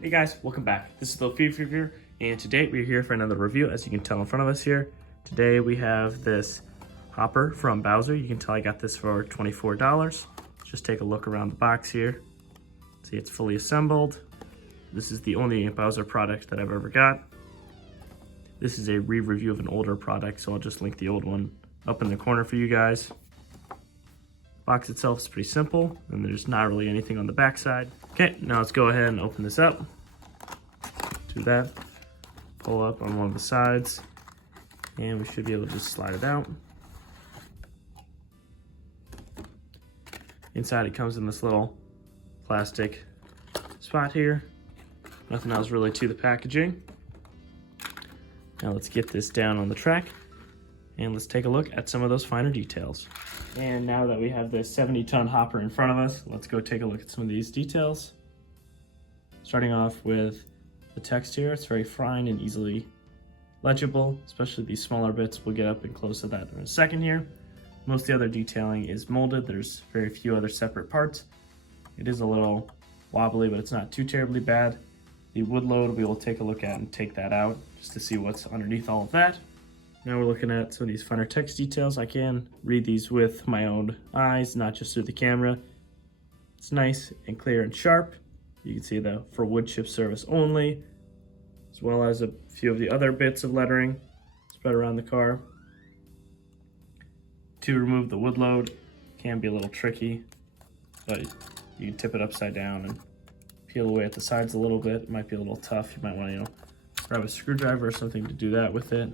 Hey guys, welcome back. This is Thelefevrefever, and today we're here for another review. As you can tell in front of us here, today we have this hopper from Bowser. You can tell I got this for $24. Let's just take a look around the box here. See, it's fully assembled. This is the only Bowser product that I've ever got. This is a re-review of an older product, so I'll just link the old one up in the corner for you guys. Box itself is pretty simple, and there's not really anything on the back side. Okay, now let's go ahead and open this up. Do that. Pull up on one of the sides, and we should be able to just slide it out. Inside it comes in this little plastic spot here. Nothing else really to the packaging. Now let's get this down on the track, and let's take a look at some of those finer details. And now that we have this 70-ton hopper in front of us, let's go take a look at some of these details. Starting off with the text here, it's very fine and easily legible, especially these smaller bits. We'll get up and close to that in a second here. Most of the other detailing is molded. There's very few other separate parts. It is a little wobbly, but it's not too terribly bad. The wood load we will take a look at and take that out just to see what's underneath all of that. Now we're looking at some of these finer text details. I can read these with my own eyes, not just through the camera. It's nice and clear and sharp. You can see the for wood chip service only, as well as a few of the other bits of lettering spread around the car. To remove the wood load can be a little tricky, but you can tip it upside down and peel away at the sides a little bit. It might be a little tough. You might want to, grab a screwdriver or something to do that with it.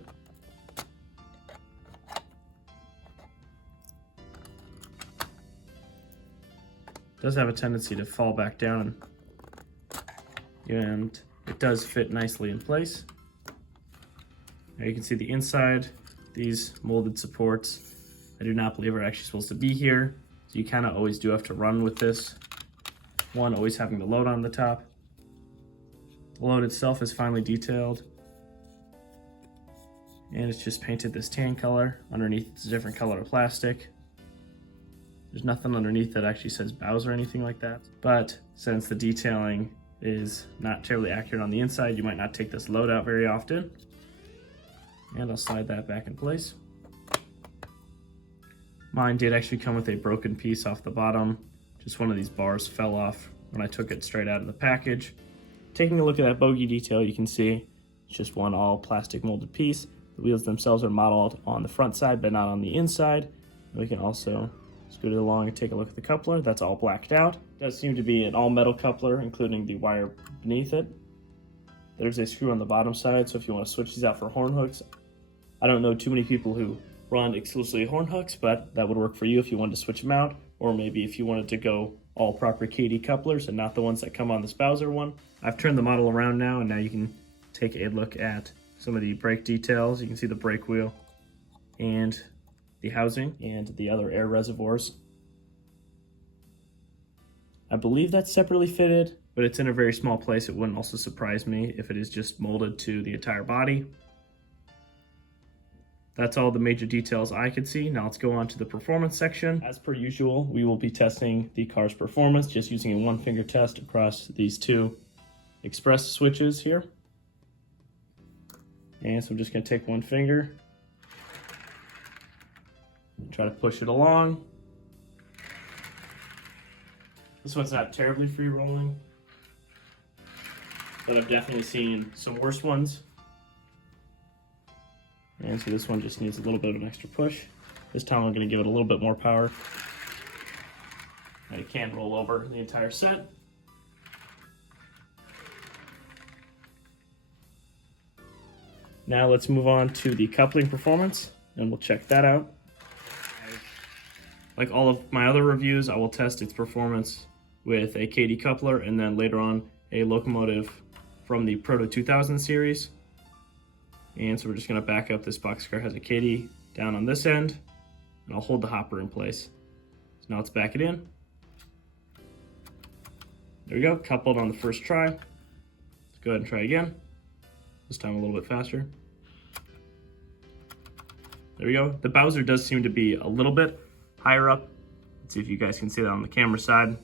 Does have a tendency to fall back down, and it does fit nicely in place. Now you can see the inside, these molded supports, I do not believe are actually supposed to be here, so you kind of always do have to run with this one, always having the load on the top. The load itself is finely detailed, and it's just painted this tan color. Underneath it's a different color of plastic. There's nothing underneath that actually says Bowser or anything like that. But since the detailing is not terribly accurate on the inside, you might not take this load out very often. And I'll slide that back in place. Mine did actually come with a broken piece off the bottom. Just one of these bars fell off when I took it straight out of the package. Taking a look at that bogey detail, you can see it's just one all plastic molded piece. The wheels themselves are modeled on the front side, but not on the inside. We can also scoot it along and take a look at the coupler. That's all blacked out. It does seem to be an all-metal coupler, including the wire beneath it. There's a screw on the bottom side, so if you want to switch these out for horn hooks. I don't know too many people who run exclusively horn hooks, but that would work for you if you wanted to switch them out, or maybe if you wanted to go all proper KD couplers and not the ones that come on this Bowser one. I've turned the model around now, and now you can take a look at some of the brake details. You can see the brake wheel and the housing and the other air reservoirs. I believe that's separately fitted, but it's in a very small place. It wouldn't also surprise me if it is just molded to the entire body. That's all the major details I could see. Now let's go on to the performance section. As per usual, we will be testing the car's performance just using a one-finger test across these two express switches here. And so I'm just going to take one finger, try to push it along. This one's not terribly free rolling, but I've definitely seen some worse ones. And so this one just needs a little bit of an extra push. This time I'm going to give it a little bit more power. And it can roll over the entire set. Now let's move on to the coupling performance, and we'll check that out. Like all of my other reviews, I will test its performance with a KD coupler, and then later on a locomotive from the Proto 2000 series. And so we're just going to back up. This boxcar has a KD down on this end, and I'll hold the hopper in place. So now let's back it in. There we go, coupled on the first try. Let's go ahead and try again. This time a little bit faster. There we go. The Bowser does seem to be a little bit higher up. Let's see if you guys can see that on the camera side.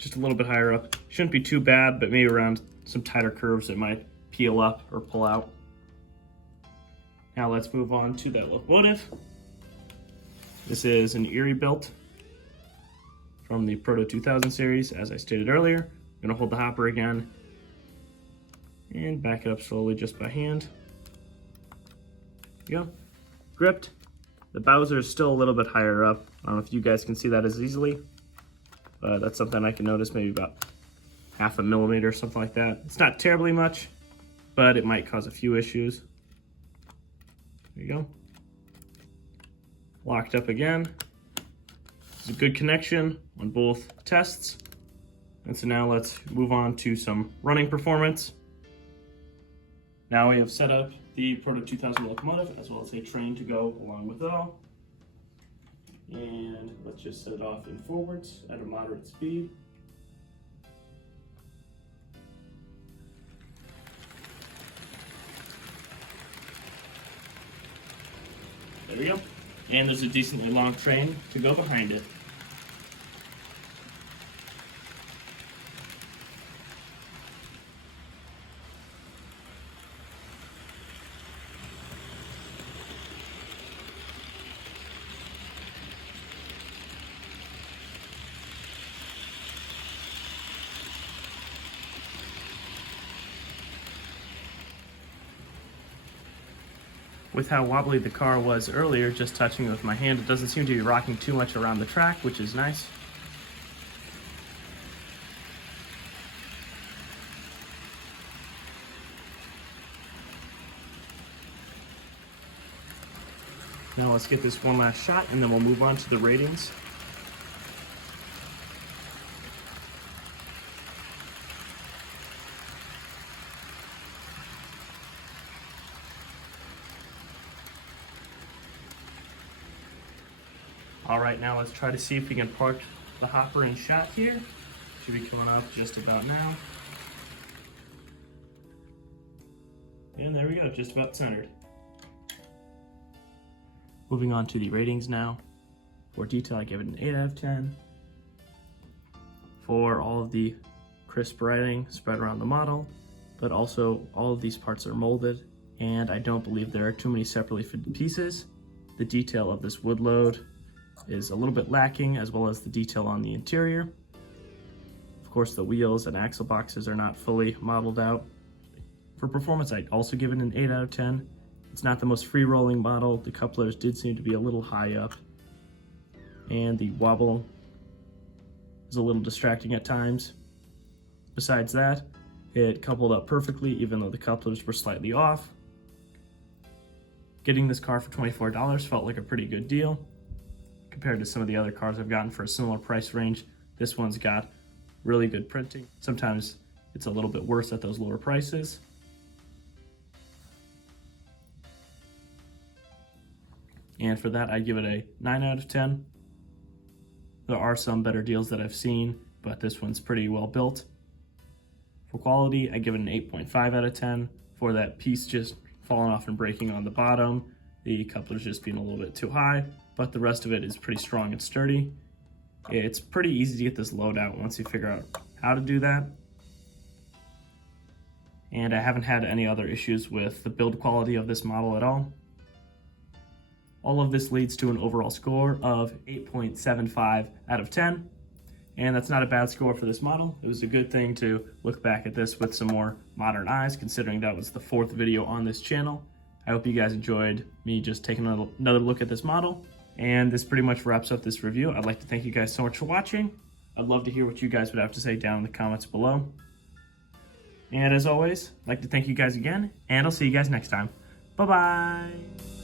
Just a little bit higher up. Shouldn't be too bad, but maybe around some tighter curves that might peel up or pull out. Now let's move on to that locomotive. This is an Erie built from the Proto 2000 series, as I stated earlier. I'm gonna hold the hopper again and back it up slowly just by hand. There you go. Gripped. The Bowser is still a little bit higher up. I don't know if you guys can see that as easily, but that's something I can notice, maybe about 0.5 millimeter or something like that. It's not terribly much, but it might cause a few issues. There you go. Locked up again. It's a good connection on both tests. And so now let's move on to some running performance. Now we have set up the Proto 2000 locomotive as well as a train to go along with it all. And let's just set it off in forwards at a moderate speed. There we go. And there's a decently long train to go behind it. With how wobbly the car was earlier, just touching it with my hand, it doesn't seem to be rocking too much around the track, which is nice. Now let's get this one last shot and then we'll move on to the ratings. All right, now let's try to see if we can park the hopper in shot here. Should be coming up just about now. And there we go, just about centered. Moving on to the ratings now. For detail, I give it an 8 out of 10. For all of the crisp writing spread around the model, but also all of these parts are molded, and I don't believe there are too many separately fitted pieces. The detail of this wood load is a little bit lacking, as well as the detail on the interior. Of course, the wheels and axle boxes are not fully modeled out. For performance, I'd also give it an 8 out of 10. It's not the most free-rolling model. The couplers did seem to be a little high up, and the wobble is a little distracting at times. Besides that, it coupled up perfectly, even though the couplers were slightly off. Getting this car for $24 felt like a pretty good deal. Compared to some of the other cars I've gotten for a similar price range, this one's got really good printing. Sometimes it's a little bit worse at those lower prices. And for that, I give it a 9 out of 10. There are some better deals that I've seen, but this one's pretty well built. For quality, I give it an 8.5 out of 10. For that piece just falling off and breaking on the bottom, the coupler's just being a little bit too high, but the rest of it is pretty strong and sturdy. It's pretty easy to get this load out once you figure out how to do that. And I haven't had any other issues with the build quality of this model at all. All of this leads to an overall score of 8.75 out of 10. And that's not a bad score for this model. It was a good thing to look back at this with some more modern eyes, considering that was the 4th video on this channel. I hope you guys enjoyed me just taking another look at this model. And this pretty much wraps up this review. I'd like to thank you guys so much for watching. I'd love to hear what you guys would have to say down in the comments below. And as always, I'd like to thank you guys again, and I'll see you guys next time. Bye-bye.